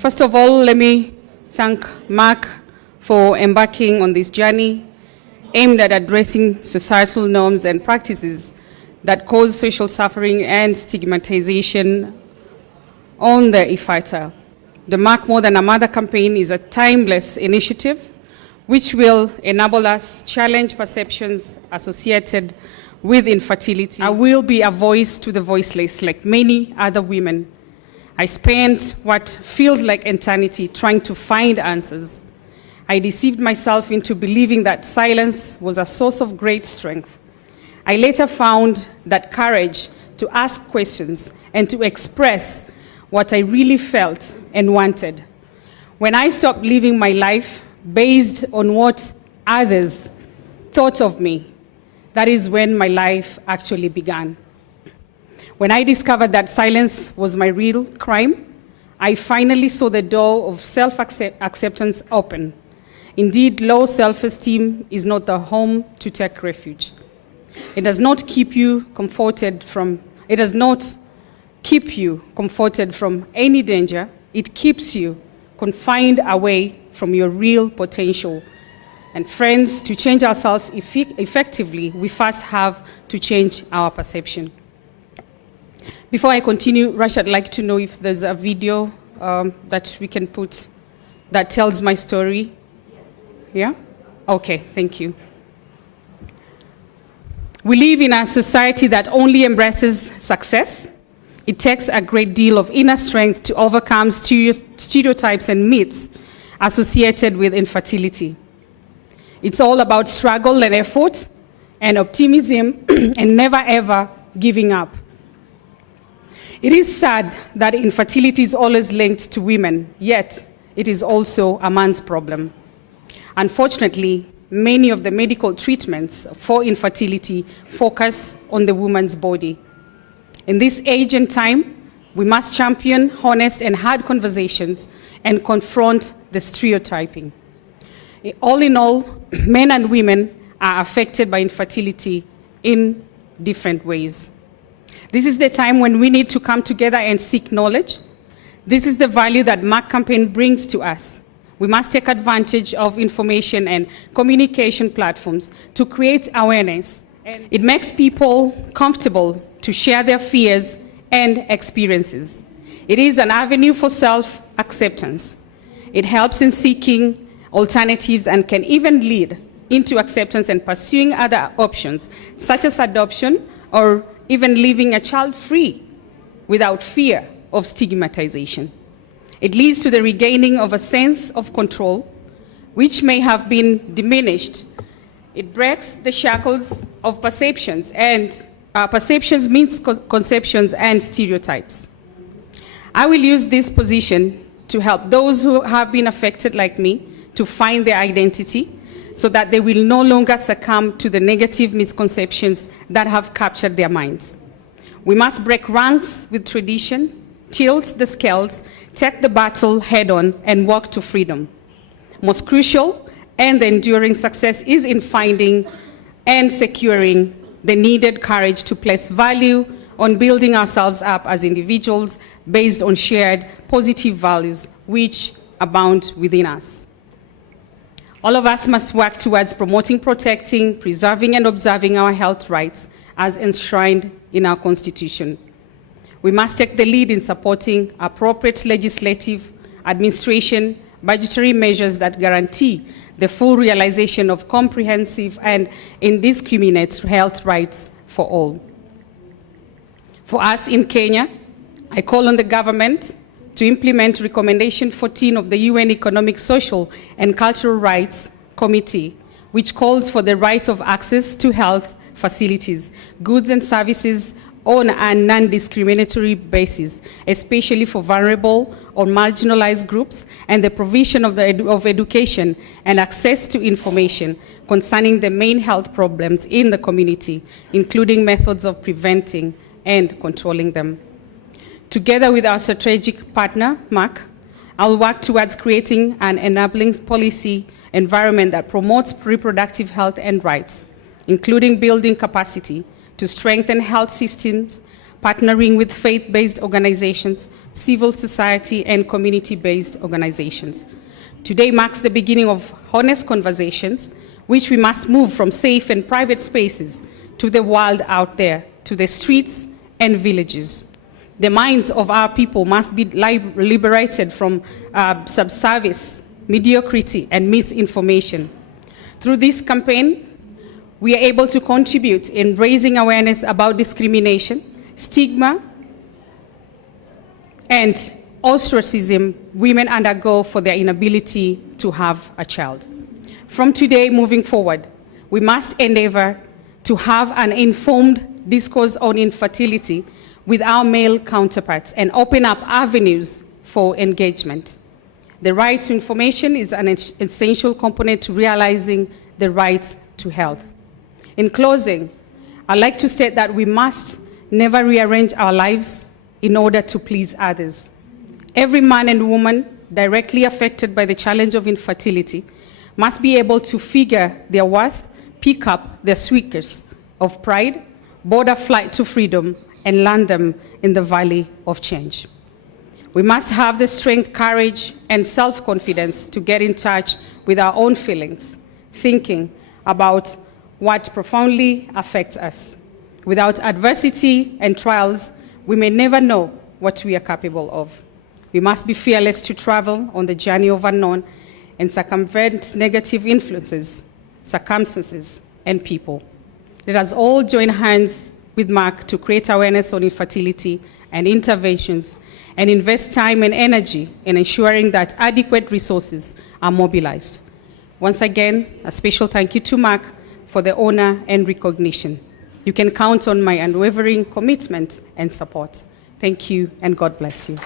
First of all, let me thank Merck for embarking on this journey aimed at addressing societal norms and practices that cause social suffering and stigmatization on the infertile. The Merck More Than a Mother campaign is a timeless initiative which will enable us challenge perceptions associated with infertility. I will be a voice to the voiceless like many other women. I spent what feels like eternity trying to find answers. I deceived myself into believing that silence was a source of great strength. I later found that courage to ask questions and to express what I really felt and wanted. When I stopped living my life based on what others thought of me, that is when my life actually began. When I discovered that silence was my real crime, I finally saw the door of self-acceptance open. Indeed, low self-esteem is not the home to take refuge. It does not keep you comforted from any danger. It keeps you confined away from your real potential. And friends, to change ourselves effectively, we first have to change our perception. Before I continue, Rush, I'd like to know if there's a video that we can put that tells my story. Yeah? Okay, thank you. We live in a society that only embraces success. It takes a great deal of inner strength to overcome stereotypes and myths associated with infertility. It's all about struggle and effort and optimism and never ever giving up. It is sad that infertility is always linked to women, yet it is also a man's problem. Unfortunately, many of the medical treatments for infertility focus on the woman's body. In this age and time, we must champion honest and hard conversations and confront the stereotyping. All in all, men and women are affected by infertility in different ways. This is the time when we need to come together and seek knowledge. This is the value that Merck campaign brings to us. We must take advantage of information and communication platforms to create awareness. It makes people comfortable to share their fears and experiences. It is an avenue for self-acceptance. It helps in seeking alternatives and can even lead into acceptance and pursuing other options, such as adoption or even leaving a child free without fear of stigmatization. It leads to the regaining of a sense of control, which may have been diminished. It breaks the shackles of perceptions, and perceptions means conceptions and stereotypes. I will use this position to help those who have been affected like me to find their identity so that they will no longer succumb to the negative misconceptions that have captured their minds. We must break ranks with tradition, tilt the scales, take the battle head on, and walk to freedom. Most crucial and the enduring success is in finding and securing the needed courage to place value on building ourselves up as individuals based on shared positive values which abound within us. All of us must work towards promoting, protecting, preserving, and observing our health rights as enshrined in our Constitution. We must take the lead in supporting appropriate legislative, administration, budgetary measures that guarantee the full realization of comprehensive and indiscriminate health rights for all. For us in Kenya, I call on the government to implement Recommendation 14 of the UN Economic, Social, and Cultural Rights Committee, which calls for the right of access to health facilities, goods and services on a non-discriminatory basis, especially for vulnerable or marginalized groups, and the provision of education and access to information concerning the main health problems in the community, including methods of preventing and controlling them. Together with our strategic partner, Merck, I'll work towards creating an enabling policy environment that promotes reproductive health and rights, including building capacity to strengthen health systems, partnering with faith-based organizations, civil society, and community-based organizations. Today marks the beginning of honest conversations, which we must move from safe and private spaces to the world out there, to the streets and villages. The minds of our people must be liberated from subservice, mediocrity, and misinformation. Through this campaign, we are able to contribute in raising awareness about discrimination, stigma, and ostracism women undergo for their inability to have a child. From today moving forward, we must endeavor to have an informed discourse on infertility with our male counterparts and open up avenues for engagement. The right to information is an essential component to realizing the right to health. In closing, I'd like to state that we must never rearrange our lives in order to please others. Every man and woman directly affected by the challenge of infertility must be able to figure their worth, pick up their squeakers of pride, board a flight to freedom, and land them in the valley of change. We must have the strength, courage, and self-confidence to get in touch with our own feelings, thinking about what profoundly affects us. Without adversity and trials, we may never know what we are capable of. We must be fearless to travel on the journey of unknown and circumvent negative influences, circumstances, and people. Let us all join hands with Merck to create awareness on infertility and interventions and invest time and energy in ensuring that adequate resources are mobilized. Once again, a special thank you to Merck for the honor and recognition. You can count on my unwavering commitment and support. Thank you, and God bless you.